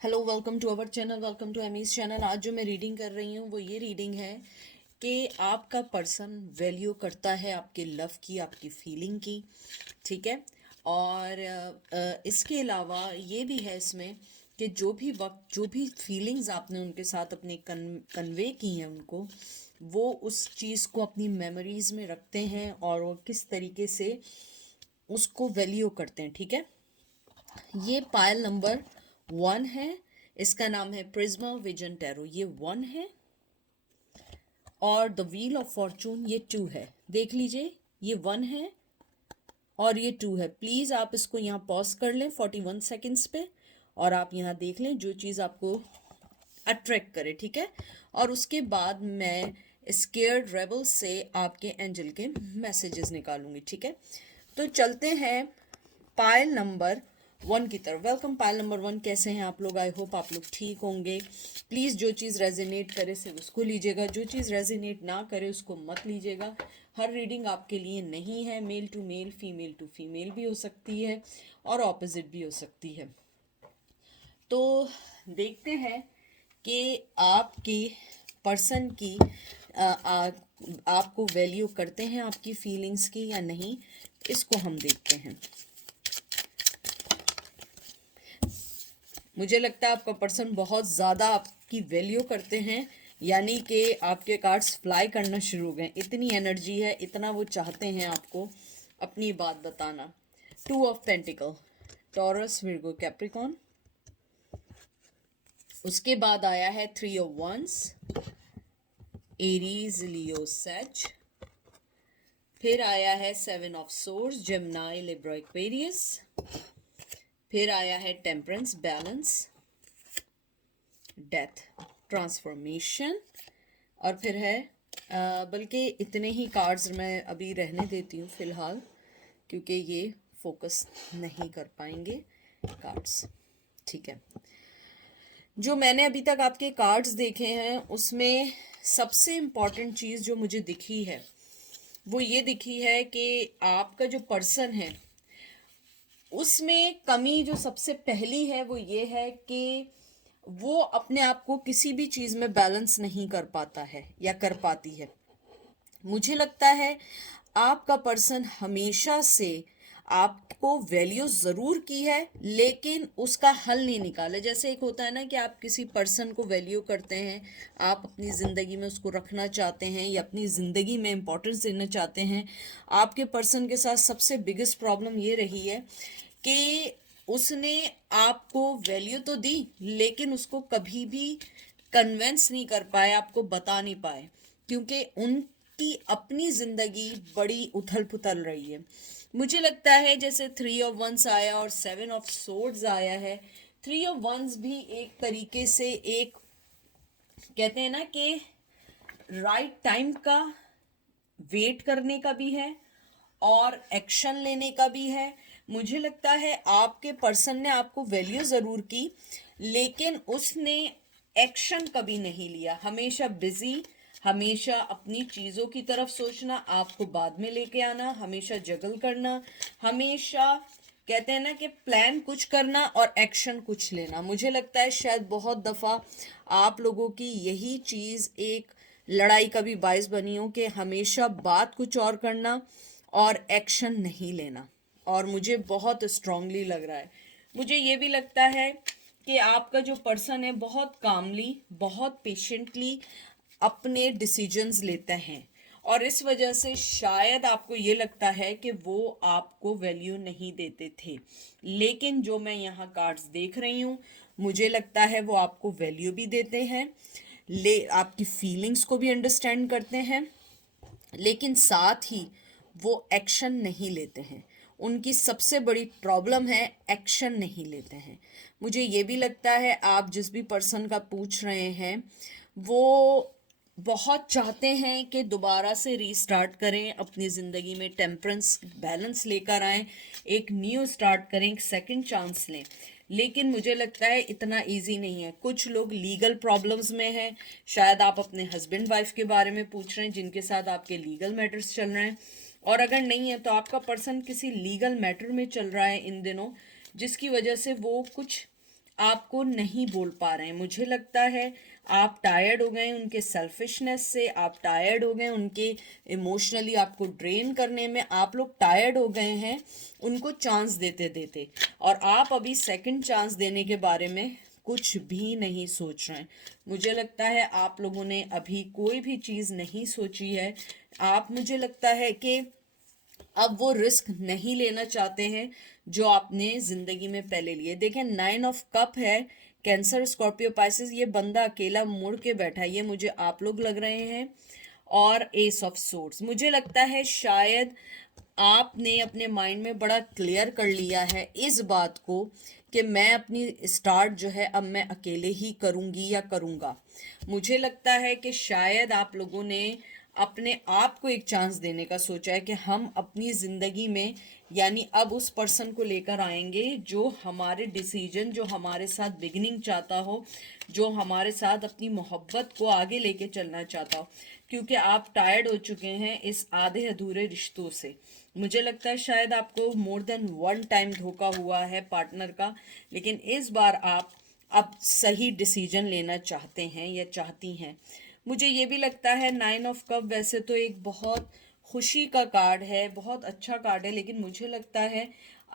Hello, welcome to our channel, welcome to Amy's channel. आज जो मैं रीडिंग कर रही हूँ वो ये रीडिंग है कि आपका पर्सन वैल्यू करता है आपके लव की, आपकी फीलिंग की। ठीक है। और इसके अलावा ये भी है इसमें कि जो भी वक्त, जो भी फीलिंग्स आपने उनके साथ अपने कन्वे की हैं उनको, वो उस चीज़ को अपनी मेमोरीज में रखते हैं और वो किस तरीके से उसको वैल्यू करते हैं। ठीक है। ये पायल नंबर 1 है। इसका नाम है प्रिज्मा विजन टैरो। ये 1 है। और द व्हील ऑफ फॉर्चून ये 2 है। देख लीजिए, ये 1 है और ये 2 है। प्लीज़ आप इसको यहाँ पॉज कर लें 41 सेकेंड्स पे और आप यहाँ देख लें जो चीज़ आपको अट्रैक्ट करे। ठीक है। और उसके बाद मैं स्केयर्ड रेबल से आपके एंजल के मैसेजेस निकालूंगी। ठीक है। तो चलते हैं पायल नंबर 1 की तरफ। Welcome pile number 1। कैसे हैं आप लोग? आई होप आप लोग ठीक होंगे। प्लीज़ जो चीज़ रेजोनेट करे सिर्फ उसको लीजिएगा, जो चीज़ रेजोनेट ना करे उसको मत लीजिएगा। हर रीडिंग आपके लिए नहीं है। Male to male, female to female भी हो सकती है और ऑपोजिट भी हो सकती है। तो देखते हैं कि आपकी पर्सन की आपको वैल्यू करते हैं आपकी फीलिंग्स की या नहीं, इसको हम देखते हैं। मुझे लगता है आपका पर्सन बहुत ज़्यादा आपकी वैल्यू करते हैं, यानी कि आपके कार्ड्स फ्लाई करना शुरू हो गए। इतनी एनर्जी है, इतना वो चाहते हैं आपको अपनी बात बताना। 2 of pentacles, Taurus, Virgo, Capricorn. उसके बाद आया है 3 of wands, Aries, Leo, sage. फिर आया है 7 of swords, Gemini, Libra, Aquarius. फिर आया है टेम्परेंस, बैलेंस, डेथ, ट्रांसफॉर्मेशन। और फिर है बल्कि इतने ही कार्ड्स मैं अभी रहने देती हूँ फ़िलहाल, क्योंकि ये फोकस नहीं कर पाएंगे कार्ड्स। ठीक है। जो मैंने अभी तक आपके कार्ड्स देखे हैं उसमें सबसे इम्पॉर्टेंट चीज़ जो मुझे दिखी है वो ये दिखी है कि आपका जो पर्सन है उसमें कमी जो सबसे पहली है वो ये है कि वो अपने आप को किसी भी चीज़ में बैलेंस नहीं कर पाता है या कर पाती है। मुझे लगता है आपका पर्सन हमेशा से आपको वैल्यू ज़रूर की है लेकिन उसका हल नहीं निकाले। जैसे एक होता है ना कि आप किसी पर्सन को वैल्यू करते हैं, आप अपनी ज़िंदगी में उसको रखना चाहते हैं या अपनी ज़िंदगी में इम्पोर्टेंस देना चाहते हैं। आपके पर्सन के साथ सबसे बिगेस्ट प्रॉब्लम ये रही है कि उसने आपको वैल्यू तो दी लेकिन उसको कभी भी कन्वेंस नहीं कर पाए, आपको बता नहीं पाए, क्योंकि उनकी अपनी जिंदगी बड़ी उथल पुथल रही है। मुझे लगता है जैसे 3 ऑफ वंस आया और 7 ऑफ सोर्ड्स आया है, 3 ऑफ वंस भी एक तरीके से एक कहते हैं ना कि राइट टाइम का वेट करने का भी है और एक्शन लेने का भी है। मुझे लगता है आपके पर्सन ने आपको वैल्यू ज़रूर की लेकिन उसने एक्शन कभी नहीं लिया। हमेशा बिजी, हमेशा अपनी चीज़ों की तरफ सोचना, आपको बाद में लेके आना, हमेशा जगल करना, हमेशा कहते हैं ना कि प्लान कुछ करना और एक्शन कुछ लेना। मुझे लगता है शायद बहुत दफ़ा आप लोगों की यही चीज़ एक लड़ाई का भी बायस बनी हो कि हमेशा बात कुछ और करना और एक्शन नहीं लेना। और मुझे बहुत स्ट्रांगली लग रहा है, मुझे ये भी लगता है कि आपका जो पर्सन है बहुत कामली, बहुत पेशेंटली अपने डिसीजंस लेते हैं और इस वजह से शायद आपको ये लगता है कि वो आपको वैल्यू नहीं देते थे, लेकिन जो मैं यहाँ कार्ड्स देख रही हूँ मुझे लगता है वो आपको वैल्यू भी देते हैं, ले आपकी फीलिंग्स को भी अंडरस्टैंड करते हैं, लेकिन साथ ही वो एक्शन नहीं लेते हैं। उनकी सबसे बड़ी प्रॉब्लम है एक्शन नहीं लेते हैं। मुझे ये भी लगता है आप जिस भी पर्सन का पूछ रहे हैं वो बहुत चाहते हैं कि दोबारा से रीस्टार्ट करें अपनी ज़िंदगी में, टेम्परेंस, बैलेंस लेकर आएँ, एक न्यू स्टार्ट करें, एक सेकंड चांस लें। लेकिन मुझे लगता है इतना इजी नहीं है। कुछ लोग लीगल प्रॉब्लम्स में हैं, शायद आप अपने हस्बैंड वाइफ के बारे में पूछ रहे हैं जिनके साथ आपके लीगल मैटर्स चल रहे हैं, और अगर नहीं है तो आपका पर्सन किसी लीगल मैटर में चल रहा है इन दिनों, जिसकी वजह से वो कुछ आपको नहीं बोल पा रहे हैं। मुझे लगता है आप टायर्ड हो गए उनके सेल्फिशनेस से, आप टायर्ड हो गए उनके इमोशनली आपको ड्रेन करने में, आप लोग टायर्ड हो गए हैं उनको चांस देते देते, और आप अभी सेकंड चांस देने के बारे में कुछ भी नहीं सोच रहे हैं। मुझे लगता है आप लोगों ने अभी कोई भी चीज़ नहीं सोची है। आप, मुझे लगता है कि अब वो रिस्क नहीं लेना चाहते हैं जो आपने जिंदगी में पहले लिए। देखें, 9 ऑफ कप है, कैंसर, स्कॉर्पियो, पाइसेस, ये बंदा अकेला मुड़ के बैठा है, ये मुझे आप लोग लग रहे हैं। और एस ऑफ सोर्ड्स, मुझे लगता है शायद आपने अपने माइंड में बड़ा क्लियर कर लिया है इस बात को कि मैं अपनी स्टार्ट जो है अब मैं अकेले ही करूंगी या करूंगा। मुझे लगता है कि शायद आप लोगों ने अपने आप को एक चांस देने का सोचा है कि हम अपनी ज़िंदगी में, यानी अब उस पर्सन को लेकर आएंगे जो हमारे डिसीजन, जो हमारे साथ बिगिनिंग चाहता हो, जो हमारे साथ अपनी मोहब्बत को आगे लेके चलना चाहता हो, क्योंकि आप टायर्ड हो चुके हैं इस आधे अधूरे रिश्तों से। मुझे लगता है शायद आपको मोर देन वन टाइम धोखा हुआ है पार्टनर का, लेकिन इस बार आप अब सही डिसीजन लेना चाहते हैं या चाहती हैं। मुझे ये भी लगता है 9 ऑफ कप वैसे तो एक बहुत खुशी का कार्ड है, बहुत अच्छा कार्ड है, लेकिन मुझे लगता है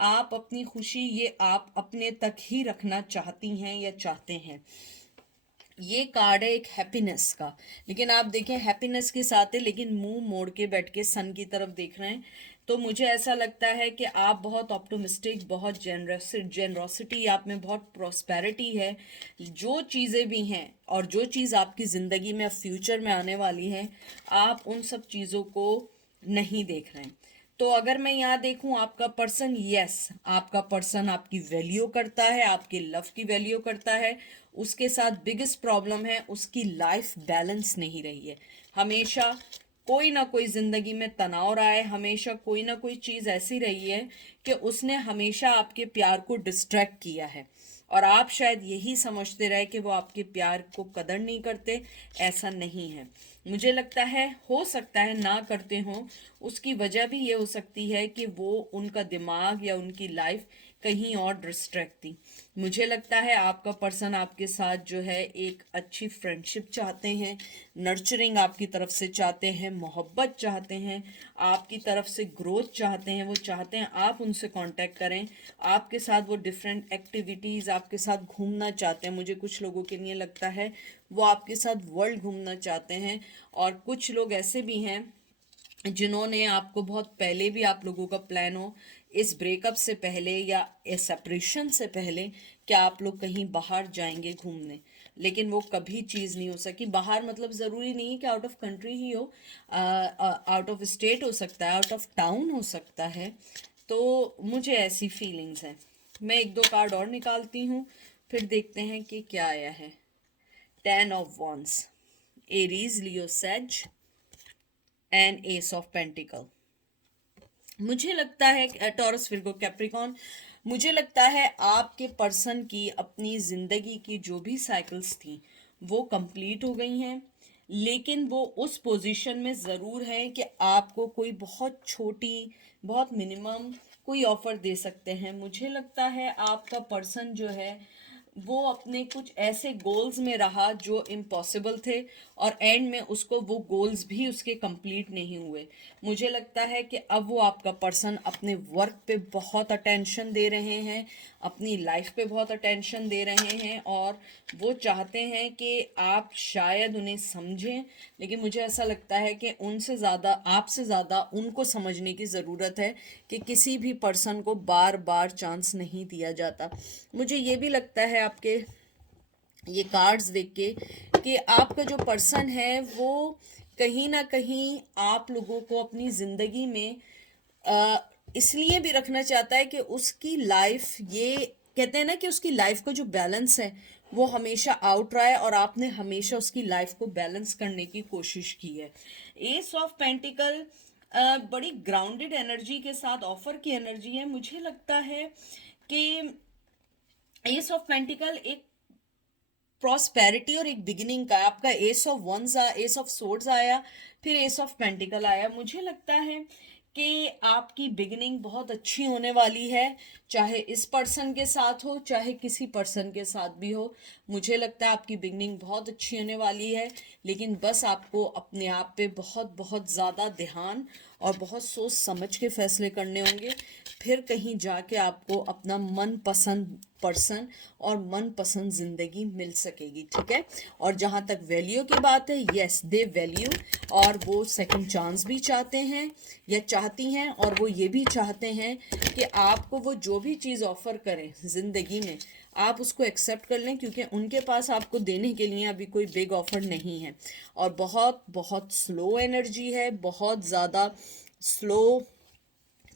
आप अपनी खुशी ये आप अपने तक ही रखना चाहती हैं या चाहते हैं। ये कार्ड है एक हैप्पीनेस का, लेकिन आप देखें हैप्पीनेस के साथ है लेकिन मुंह मोड़ के बैठ के सन की तरफ देख रहे हैं। तो मुझे ऐसा लगता है कि आप बहुत ऑप्टिमिस्टिक, बहुत जेनरोसिटी आप में, बहुत प्रॉस्पेरिटी है। जो चीज़ें भी हैं और जो चीज़ आपकी ज़िंदगी में फ्यूचर में आने वाली है, आप उन सब चीज़ों को नहीं देख रहे हैं। तो अगर मैं यहाँ देखूं आपका पर्सन, यस, आपका पर्सन आपकी वैल्यू करता है, आपके लव की वैल्यू करता है। उसके साथ बिगेस्ट प्रॉब्लम है उसकी लाइफ बैलेंस नहीं रही है। हमेशा कोई ना कोई जिंदगी में तनाव रहा है, हमेशा कोई ना कोई चीज़ ऐसी रही है कि उसने हमेशा आपके प्यार को डिस्ट्रैक्ट किया है, और आप शायद यही समझते रहे कि वो आपके प्यार को कदर नहीं करते। ऐसा नहीं है। मुझे लगता है हो सकता है ना करते हों, उसकी वजह भी ये हो सकती है कि वो, उनका दिमाग या उनकी लाइफ कहीं और डिस्ट्रैक्ट थी। मुझे लगता है आपका पर्सन आपके साथ जो है एक अच्छी फ्रेंडशिप चाहते हैं, नर्चरिंग आपकी तरफ से चाहते हैं, मोहब्बत चाहते हैं, आपकी तरफ से ग्रोथ चाहते हैं। वो चाहते हैं आप उनसे कांटेक्ट करें, आपके साथ वो डिफरेंट एक्टिविटीज़ आपके साथ घूमना चाहते हैं। मुझे कुछ लोगों के लिए लगता है वो आपके साथ वर्ल्ड घूमना चाहते हैं, और कुछ लोग ऐसे भी हैं जिन्होंने आपको बहुत पहले भी, आप लोगों का प्लान हो इस ब्रेकअप से पहले या इस सेपरेशन से पहले कि आप लोग कहीं बाहर जाएंगे घूमने, लेकिन वो कभी चीज़ नहीं हो सकी। बाहर मतलब ज़रूरी नहीं है कि आउट ऑफ कंट्री ही हो, आउट ऑफ स्टेट हो सकता है, आउट ऑफ टाउन हो सकता है। तो मुझे ऐसी फीलिंग्स हैं। मैं एक दो कार्ड और निकालती हूँ, फिर देखते हैं कि क्या आया है। 10 of wands, Aries, Leo, says and S of pentacle. मुझे लगता है टॉरस, विर्गो, कैप्रिकॉन, मुझे लगता है आपके पर्सन की अपनी ज़िंदगी की जो भी साइकिल्स थी वो कंप्लीट हो गई हैं, लेकिन वो उस पोजीशन में ज़रूर है कि आपको कोई बहुत छोटी, बहुत मिनिमम कोई ऑफ़र दे सकते हैं। मुझे लगता है आपका पर्सन जो है वो अपने कुछ ऐसे गोल्स में रहा जो इम्पॉसिबल थे, और एंड में उसको वो गोल्स भी उसके कंप्लीट नहीं हुए। मुझे लगता है कि अब वो आपका पर्सन अपने वर्क पे बहुत अटेंशन दे रहे हैं, अपनी लाइफ पे बहुत अटेंशन दे रहे हैं, और वो चाहते हैं कि आप शायद उन्हें समझें, लेकिन मुझे ऐसा लगता है कि उनसे ज़्यादा, आपसे ज़्यादा उनको समझने की ज़रूरत है कि किसी भी पर्सन को बार बार चांस नहीं दिया जाता। मुझे ये भी लगता है आपके ये कार्ड्स देख के कि आपका जो पर्सन है वो कहीं ना कहीं आप लोगों को अपनी ज़िंदगी में इसलिए भी रखना चाहता है कि उसकी लाइफ, ये कहते हैं ना कि उसकी लाइफ का जो बैलेंस है वो हमेशा आउट रहा है, और आपने हमेशा उसकी लाइफ को बैलेंस करने की कोशिश की है। एस ऑफ पेंटिकल बड़ी ग्राउंडेड एनर्जी के साथ ऑफर की एनर्जी है। मुझे लगता है कि एस ऑफ पेंटिकल एक प्रॉस्पेरिटी और एक बिगिनिंग का, आपका ace of wands, ace of swords आया, फिर एस ऑफ पेंटिकल आया। मुझे लगता है कि आपकी बिगिनिंग बहुत अच्छी होने वाली है, चाहे इस पर्सन के साथ हो चाहे किसी पर्सन के साथ भी हो। मुझे लगता है आपकी बिगनिंग बहुत अच्छी होने वाली है, लेकिन बस आपको अपने आप पे बहुत बहुत ज़्यादा ध्यान और बहुत सोच समझ के फैसले करने होंगे, फिर कहीं जाके आपको अपना मनपसंद पर्सन और मनपसंद ज़िंदगी मिल सकेगी, ठीक है। और जहाँ तक वैल्यू की बात है, यस दे वैल्यू, और वो सेकंड चांस भी चाहते हैं या चाहती हैं, और वो ये भी चाहते हैं कि आपको वो जो भी चीज़ ऑफ़र करें ज़िंदगी में आप उसको एक्सेप्ट कर लें, क्योंकि उनके पास आपको देने के लिए अभी कोई बिग ऑफ़र नहीं है। और बहुत बहुत स्लो एनर्जी है, बहुत ज़्यादा स्लो,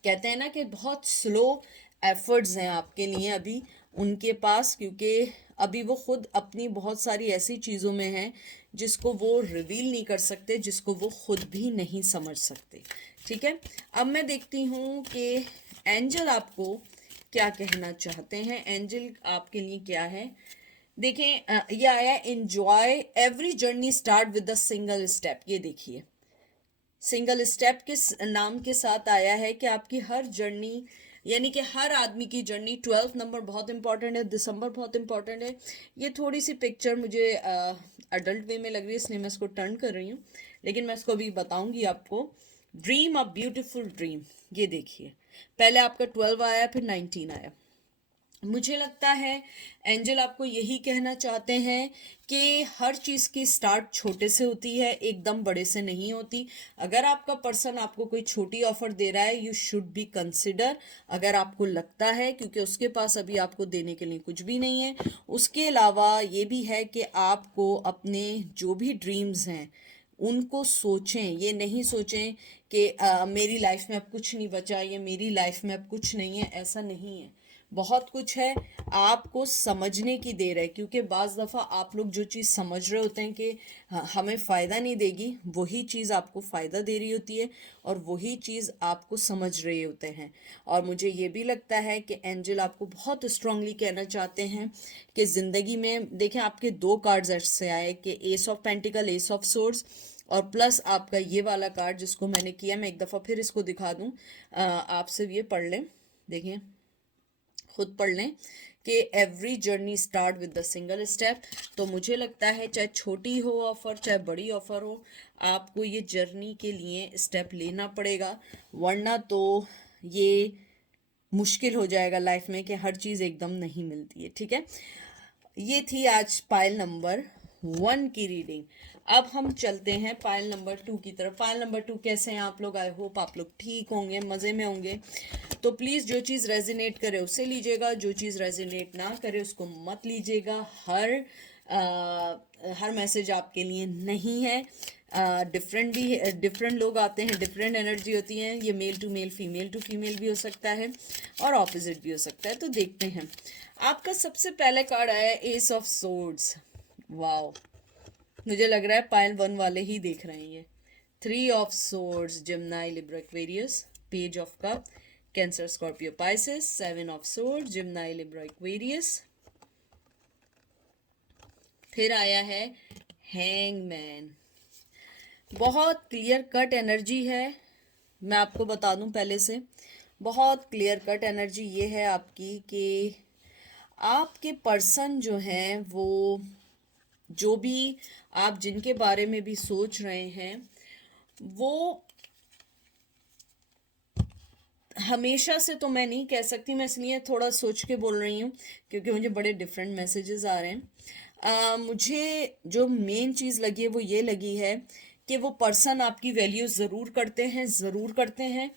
कहते हैं ना कि बहुत स्लो एफर्ट्स हैं आपके लिए अभी उनके पास, क्योंकि अभी वो खुद अपनी बहुत सारी ऐसी चीज़ों में हैं जिसको वो रिवील नहीं कर सकते, जिसको वो खुद भी नहीं समझ सकते, ठीक है। अब मैं देखती हूँ कि एंजल आपको क्या कहना चाहते हैं। एंजल आपके लिए क्या है, देखें ये आया enjoy every journey start with the single step. ये देखिए सिंगल स्टेप के नाम के साथ आया है कि आपकी हर जर्नी, यानी कि हर आदमी की जर्नी, 12 नंबर बहुत इंपॉर्टेंट है, दिसंबर बहुत इंपॉर्टेंट है। ये थोड़ी सी पिक्चर मुझे अडल्ट वे में लग रही है, इसलिए मैं इसको टर्न कर रही हूँ, लेकिन मैं इसको अभी बताऊंगी आपको। ड्रीम अ ब्यूटिफुल ड्रीम, ये देखिए पहले आपका 12 आया फिर 19 आया। मुझे लगता है एंजल आपको यही कहना चाहते हैं कि हर चीज़ की स्टार्ट छोटे से होती है, एकदम बड़े से नहीं होती। अगर आपका पर्सन आपको कोई छोटी ऑफर दे रहा है, यू शुड बी कंसिडर, अगर आपको लगता है, क्योंकि उसके पास अभी आपको देने के लिए कुछ भी नहीं है। उसके अलावा ये भी है कि आपको अपने जो भी ड्रीम्स हैं उनको सोचें, ये नहीं सोचें कि मेरी लाइफ में अब कुछ नहीं बचा, या मेरी लाइफ में अब कुछ नहीं है, ऐसा नहीं है, बहुत कुछ है। आपको समझने की देर है, क्योंकि बाज़ दफ़ा आप लोग जो चीज़ समझ रहे होते हैं कि हमें फ़ायदा नहीं देगी, वही चीज़ आपको फ़ायदा दे रही होती है, और वही चीज़ आपको समझ रहे होते हैं। और मुझे ये भी लगता है कि एंजल आपको बहुत स्ट्रांगली कहना चाहते हैं कि ज़िंदगी में, देखें आपके 2 कार्ड्स ऐसे आए कि ace of pentacle, S of swords, और प्लस आपका ये वाला कार्ड जिसको मैंने किया, मैं एक दफ़ा फिर इसको दिखा दूँ, आप सिर्फ ये पढ़ लें, देखिए खुद पढ़ लें कि every journey start with the single step. तो मुझे लगता है चाहे छोटी हो ऑफ़र चाहे बड़ी ऑफ़र हो, आपको ये जर्नी के लिए स्टेप लेना पड़ेगा, वरना तो ये मुश्किल हो जाएगा लाइफ में कि हर चीज़ एकदम नहीं मिलती है, ठीक है। ये थी आज पायल नंबर 1 की रीडिंग। अब हम चलते हैं पायल नंबर 2 की तरफ। पायल नंबर 2 कैसे हैं आप लोग? आई होप आप लोग ठीक होंगे, मज़े में होंगे। तो प्लीज़ जो चीज़ रेजिनेट करे उसे लीजिएगा, जो चीज़ रेजिनेट ना करे उसको मत लीजिएगा। हर मैसेज आपके लिए नहीं है। डिफरेंट लोग आते हैं, डिफरेंट एनर्जी होती हैं। ये मेल टू फीमेल भी हो सकता है और ऑपोजिट भी हो सकता है। तो देखते हैं, आपका सबसे पहले कार्ड आया एस ऑफ सोर्ड्स। वाओ, मुझे लग रहा है पायल 1 वाले ही देख रहे हैं ये। 3 of swords, Gemini, Libra, Aquarius, page of cup, cancer, Scorpio, Pisces, 7 of swords, Gemini, Libra, Aquarius. फिर आया है हैंगमैन। बहुत क्लियर कट एनर्जी है, मैं आपको बता दूं पहले से, बहुत क्लियर कट एनर्जी ये है आपकी कि आपके पर्सन जो हैं वो, जो भी आप जिनके बारे में भी सोच रहे हैं, वो हमेशा से तो मैं नहीं कह सकती, मैं इसलिए थोड़ा सोच के बोल रही हूँ क्योंकि मुझे बड़े डिफरेंट मैसेजेस आ रहे हैं। मुझे जो मेन चीज़ लगी है वो ये लगी है कि वो पर्सन आपकी वैल्यू ज़रूर करते हैं,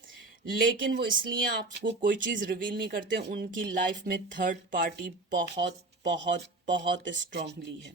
लेकिन वो इसलिए आपको कोई चीज़ रिवील नहीं करते, उनकी लाइफ में थर्ड पार्टी बहुत बहुत बहुत स्ट्रांगली है।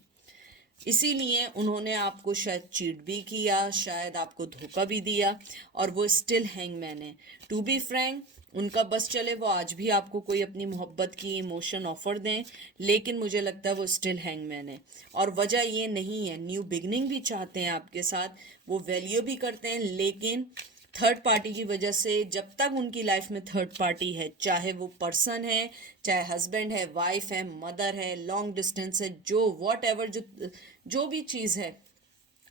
इसीलिए उन्होंने आपको शायद चीट भी किया, शायद आपको धोखा भी दिया, और वो स्टिल हैंगमैन है। टू बी फ्रैंक, उनका बस चले वो आज भी आपको कोई अपनी मोहब्बत की इमोशन ऑफर दें, लेकिन मुझे लगता है वो स्टिल हैंगमैन है। और वजह ये नहीं है, न्यू बिगनिंग भी चाहते हैं आपके साथ, वो वैल्यू भी करते हैं, लेकिन थर्ड पार्टी की वजह से, जब तक उनकी लाइफ में थर्ड पार्टी है, चाहे वो पर्सन है, चाहे हस्बैंड है, वाइफ है, मदर है, लॉन्ग डिस्टेंस है, जो वॉट एवर, जो भी चीज़ है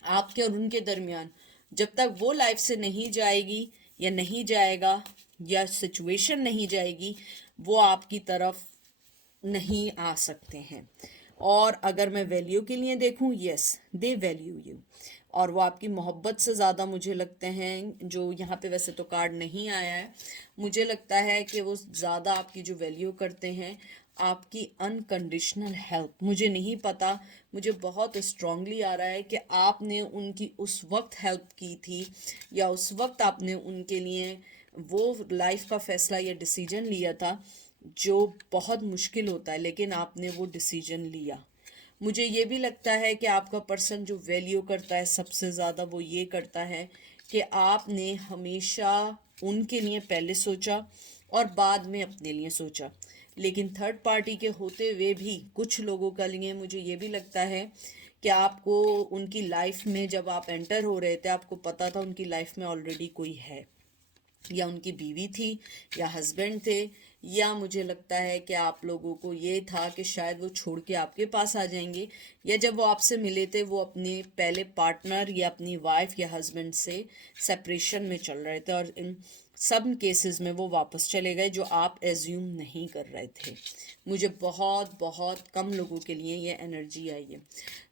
आपके और उनके दरमियान, जब तक वो लाइफ से नहीं जाएगी या नहीं जाएगा, या सिचुएशन नहीं जाएगी, वो आपकी तरफ नहीं आ सकते हैं। और अगर मैं वैल्यू के लिए देखूं, यस दे वैल्यू यू, और वो आपकी मोहब्बत से ज़्यादा मुझे लगते हैं, जो यहाँ पे वैसे तो कार्ड नहीं आया है, मुझे लगता है कि वो ज़्यादा आपकी जो वैल्यू करते हैं आपकी अनकंडीशनल हेल्प। मुझे नहीं पता, मुझे बहुत स्ट्रांगली आ रहा है कि आपने उनकी उस वक्त हेल्प की थी, या उस वक्त आपने उनके लिए वो लाइफ का फैसला या डिसीजन लिया था जो बहुत मुश्किल होता है, लेकिन आपने वो डिसीजन लिया। मुझे ये भी लगता है कि आपका पर्सन जो वैल्यू करता है सबसे ज़्यादा, वो ये करता है कि आपने हमेशा उनके लिए पहले सोचा और बाद में अपने लिए सोचा। लेकिन थर्ड पार्टी के होते हुए भी कुछ लोगों के लिए मुझे ये भी लगता है कि आपको उनकी लाइफ में जब आप एंटर हो रहे थे, आपको पता था उनकी लाइफ में ऑलरेडी कोई है, या उनकी बीवी थी या हस्बैंड थे, या मुझे लगता है कि आप लोगों को ये था कि शायद वो छोड़ के आपके पास आ जाएंगे, या जब वो आपसे मिले थे वो अपने पहले पार्टनर या अपनी वाइफ या हस्बैंड से सेपरेशन में चल रहे थे, और इन सब केसेस में वो वापस चले गए जो आप एज्यूम नहीं कर रहे थे। मुझे बहुत बहुत कम लोगों के लिए ये एनर्जी आई है।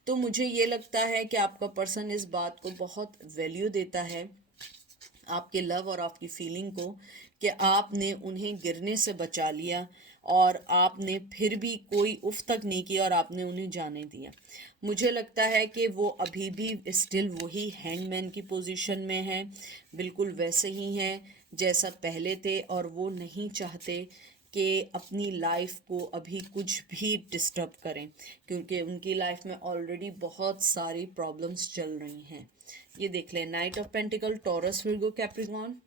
तो मुझे ये लगता है कि आपका पर्सन इस बात को बहुत वैल्यू देता है, आपके लव और आपकी फीलिंग को, कि आपने उन्हें गिरने से बचा लिया और आपने फिर भी कोई उफ तक नहीं किया और आपने उन्हें जाने दिया। मुझे लगता है कि वो अभी भी स्टिल वही हैंडमैन की पोजीशन में है, बिल्कुल वैसे ही हैं जैसा पहले थे, और वो नहीं चाहते कि अपनी लाइफ को अभी कुछ भी डिस्टर्ब करें, क्योंकि उनकी लाइफ में ऑलरेडी बहुत सारी प्रॉब्लम्स चल रही हैं। ये देख लें, night of pentacles, Taurus, Virgo, Capricorn,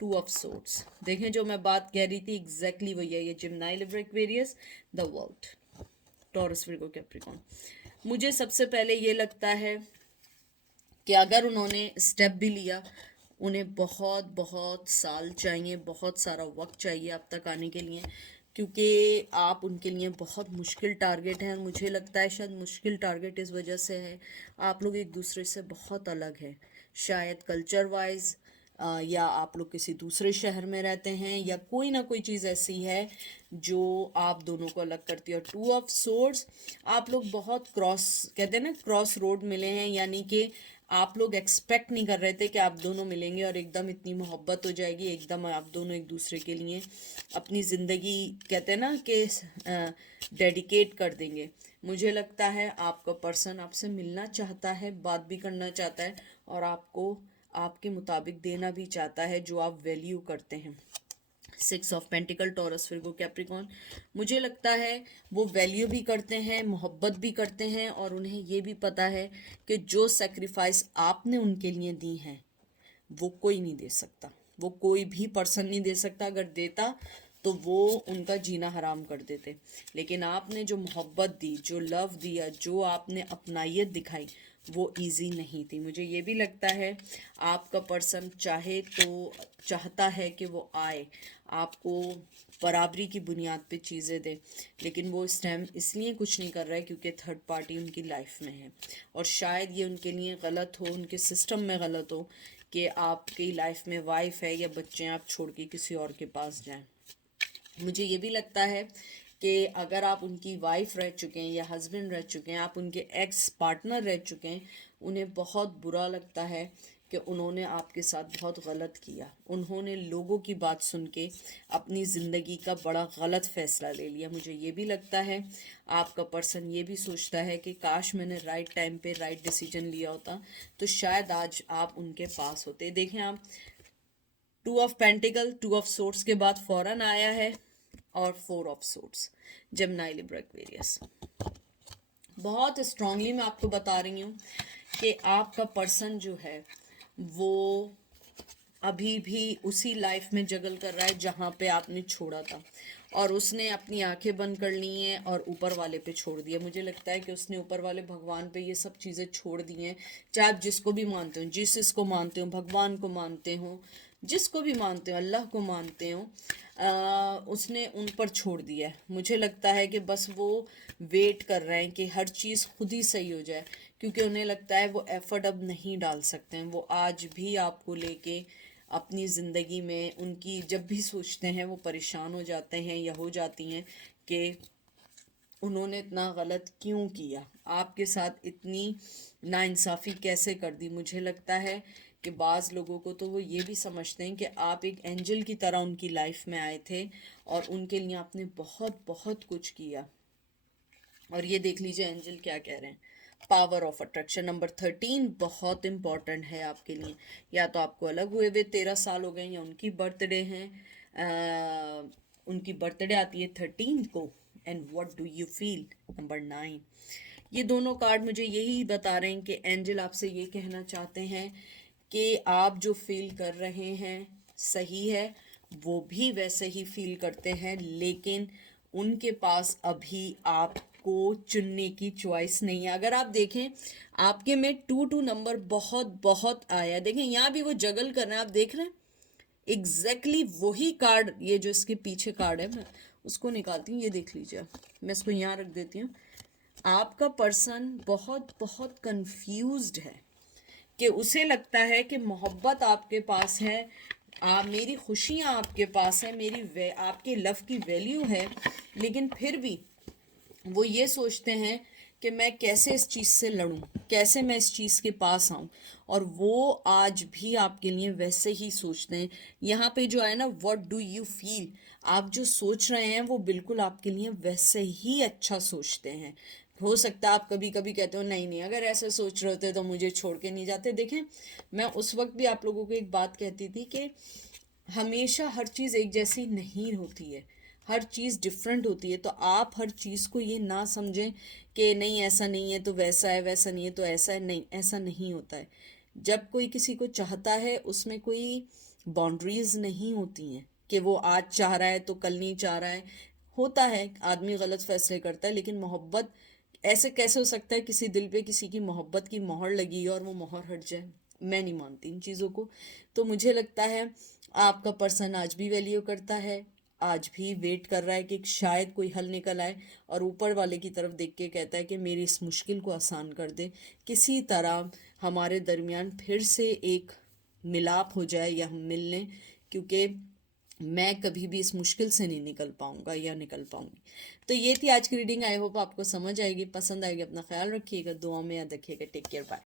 two of swords. देखें जो मैं बात कह रही थी एग्जैक्टली वही है, ये Gemini, Libra, Aquarius, the world, taurus, Virgo, Capricorn. मुझे सबसे पहले ये लगता है कि अगर उन्होंने स्टेप भी लिया, उन्हें बहुत बहुत साल चाहिए, बहुत सारा वक्त चाहिए आप तक आने के लिए, क्योंकि आप उनके लिए बहुत मुश्किल टारगेट हैं। मुझे लगता है शायद मुश्किल टारगेट इस वजह से है, आप लोग एक दूसरे से बहुत अलग हैं, शायद कल्चर वाइज, या आप लोग किसी दूसरे शहर में रहते हैं, या कोई ना कोई चीज़ ऐसी है जो आप दोनों को अलग करती है। और टू ऑफ सोर्ड्स, आप लोग बहुत क्रॉस, कहते हैं ना, क्रॉस रोड मिले हैं, यानी कि आप लोग एक्सपेक्ट नहीं कर रहे थे कि आप दोनों मिलेंगे और एकदम इतनी मोहब्बत हो जाएगी, एकदम आप दोनों एक दूसरे के लिए अपनी ज़िंदगी, कहते हैं ना कि डेडिकेट कर देंगे। मुझे लगता है आपका पर्सन आपसे मिलना चाहता है, बात भी करना चाहता है, और आपको आपके मुताबिक देना भी चाहता है जो आप वैल्यू करते हैं। Six of pentacles, Taurus, Virgo, Capricorn. मुझे लगता है वो वैल्यू भी करते हैं, मोहब्बत भी करते हैं, और उन्हें ये भी पता है कि जो सेक्रीफाइस आपने उनके लिए दी हैं वो कोई नहीं दे सकता, वो कोई भी पर्सन नहीं दे सकता। अगर देता तो वो उनका जीना हराम कर देते, लेकिन आपने जो मोहब्बत दी, जो लव दिया, जो आपने अपनायत दिखाई, वो इजी नहीं थी। मुझे ये भी लगता है आपका पर्सन चाहे तो चाहता है कि वो आए, आपको बराबरी की बुनियाद पे चीज़ें दे, लेकिन वो इस टाइम इसलिए कुछ नहीं कर रहा है क्योंकि थर्ड पार्टी उनकी लाइफ में है, और शायद ये उनके लिए गलत हो, उनके सिस्टम में गलत हो कि आपकी लाइफ में वाइफ है या बच्चे हैं, आप छोड़ के किसी और के पास जाएं। मुझे ये भी लगता है कि अगर आप उनकी वाइफ रह चुके हैं या हस्बैंड रह चुके हैं, आप उनके एक्स पार्टनर रह चुके हैं, उन्हें बहुत बुरा लगता है कि उन्होंने आपके साथ बहुत गलत किया। उन्होंने लोगों की बात सुन के अपनी ज़िंदगी का बड़ा गलत फ़ैसला ले लिया। मुझे ये भी लगता है आपका पर्सन ये भी सोचता है कि काश मैंने राइट टाइम पे राइट डिसीजन लिया होता तो शायद आज आप उनके पास होते। देखें आप, two of pentacle, two of swords के बाद फौरन आया है, और four of swords, Gemini, Libra, Aquarius. बहुत स्ट्रांगली मैं आपको बता रही हूँ कि आपका पर्सन जो है वो अभी भी उसी लाइफ में जगल कर रहा है जहाँ पे आपने छोड़ा था, और उसने अपनी आंखें बंद कर ली हैं और ऊपर वाले पे छोड़ दिया। मुझे लगता है कि उसने ऊपर वाले भगवान पे ये सब चीज़ें छोड़ दी हैं। चाहे आप जिसको भी मानते हो, जिस को मानते हो, भगवान को मानते हो, जिसको भी मानते हो, अल्लाह को मानते हो, उसने उन पर छोड़ दिया है। मुझे लगता है कि बस वो वेट कर रहे हैं कि हर चीज़ खुद ही सही हो जाए, क्योंकि उन्हें लगता है वो एफर्ट अब नहीं डाल सकते हैं। वो आज भी आपको लेके अपनी ज़िंदगी में उनकी जब भी सोचते हैं वो परेशान हो जाते हैं या हो जाती हैं कि उन्होंने इतना गलत क्यों किया, आपके साथ इतनी नाइंसाफ़ी कैसे कर दी। मुझे लगता है कि बाज़ लोगों को तो वो ये भी समझते हैं कि आप एक एंजल की तरह उनकी लाइफ में आए थे और उनके लिए आपने बहुत बहुत कुछ किया। और ये देख लीजिए एंजल क्या कह रहे हैं, पावर ऑफ अट्रैक्शन नंबर 13 बहुत इंपॉर्टेंट है आपके लिए। या तो आपको अलग हुए हुए 13 साल हो गए या उनकी बर्थडे हैं, उनकी बर्थडे आती है 13 को। And what do you feel number 9। ये दोनों कार्ड मुझे यही बता रहे हैं कि एंजल आपसे ये कहना चाहते हैं कि आप जो फील कर रहे हैं सही है, वो भी वैसे ही फील करते हैं, लेकिन उनके पास अभी आपको चुनने की चॉइस नहीं है। अगर आप देखें आपके में 2 नंबर बहुत बहुत आया, देखें यहाँ भी वो जगल कर रहे हैं, आप देख रहे हैं एग्जैक्टली वही कार्ड। ये जो इसके पीछे कार्ड है मैं उसको निकालती हूँ, ये देख लीजिए, मैं इसको यहाँ रख देती हूँ। आपका पर्सन बहुत बहुत कंफ्यूज्ड है कि उसे लगता है कि मोहब्बत आपके पास है, आप मेरी खुशियाँ आपके पास है, आपके लव की वैल्यू है, लेकिन फिर भी वो ये सोचते हैं कि मैं कैसे इस चीज़ से लड़ूं, कैसे मैं इस चीज़ के पास आऊं। और वो आज भी आपके लिए वैसे ही सोचते हैं। यहाँ पे जो है ना, व्हाट डू यू फील, आप जो सोच रहे हैं वो बिल्कुल आपके लिए वैसे ही अच्छा सोचते हैं। हो सकता है आप कभी कभी कहते हो नहीं नहीं, अगर ऐसे सोच रहे होते तो मुझे छोड़ के नहीं जाते। देखें मैं उस वक्त भी आप लोगों को एक बात कहती थी कि हमेशा हर चीज़ एक जैसी नहीं होती है, हर चीज़ डिफरेंट होती है। तो आप हर चीज़ को ये ना समझें कि नहीं ऐसा नहीं है तो वैसा है, वैसा नहीं है तो ऐसा है। नहीं, ऐसा नहीं होता है। जब कोई किसी को चाहता है उसमें कोई बाउंड्रीज नहीं होती हैं कि वो आज चाह रहा है तो कल नहीं चाह रहा है। होता है आदमी गलत फैसले करता है, लेकिन मोहब्बत ऐसे कैसे हो सकता है किसी दिल पे किसी की मोहब्बत की मोहर लगी है और वो मोहर हट जाए। मैं नहीं मानती इन चीज़ों को। तो मुझे लगता है आपका पर्सन आज भी वैल्यू करता है, आज भी वेट कर रहा है कि शायद कोई हल निकल आए, और ऊपर वाले की तरफ देख के कहता है कि मेरी इस मुश्किल को आसान कर दे, किसी तरह हमारे दरमियान फिर से एक मिलाप हो जाए या हम मिल लें, क्योंकि मैं कभी भी इस मुश्किल से नहीं निकल पाऊंगा या निकल पाऊंगी। तो ये थी आज की रीडिंग। आई होप आपको समझ आएगी, पसंद आएगी। अपना ख्याल रखिएगा, दुआ में याद रखिएगा। Take care, bye.